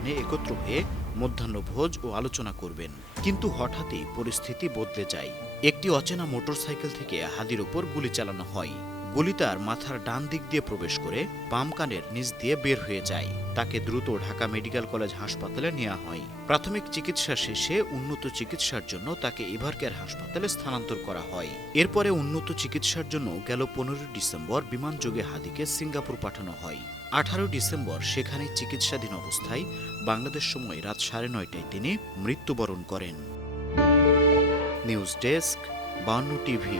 দালানে একত্র হয়ে মধ্যাহ্নভোজ ও আলোচনা করবেন। কিন্তু হঠাৎই পরিস্থিতি বদলে যায়। একটি অচেনা মোটরসাইকেল থেকে হাদির ওপর গুলি চালানো হয়। গুলি তার মাথার ডান দিক দিয়ে প্রবেশ করে বাম কানের নিচ দিয়ে বের হয়ে যায়। তাকে দ্রুত ঢাকা মেডিকেল কলেজ হাসপাতালে নেওয়া হয়। প্রাথমিক চিকিৎসা শেষে উন্নত চিকিৎসার জন্য তাকে এভারকেয়ার হাসপাতালে স্থানান্তর করা হয়। এরপরে উন্নত চিকিৎসার জন্য গেল 15 ডিসেম্বর বিমানযোগে হাদিকে সিঙ্গাপুর পাঠানো হয়। 18 ডিসেম্বর সেখানে চিকিৎসাধীন অবস্থায় বাংলাদেশ সময় রাত 9:30টায় তিনি মৃত্যুবরণ করেন। News desk, 52 TV.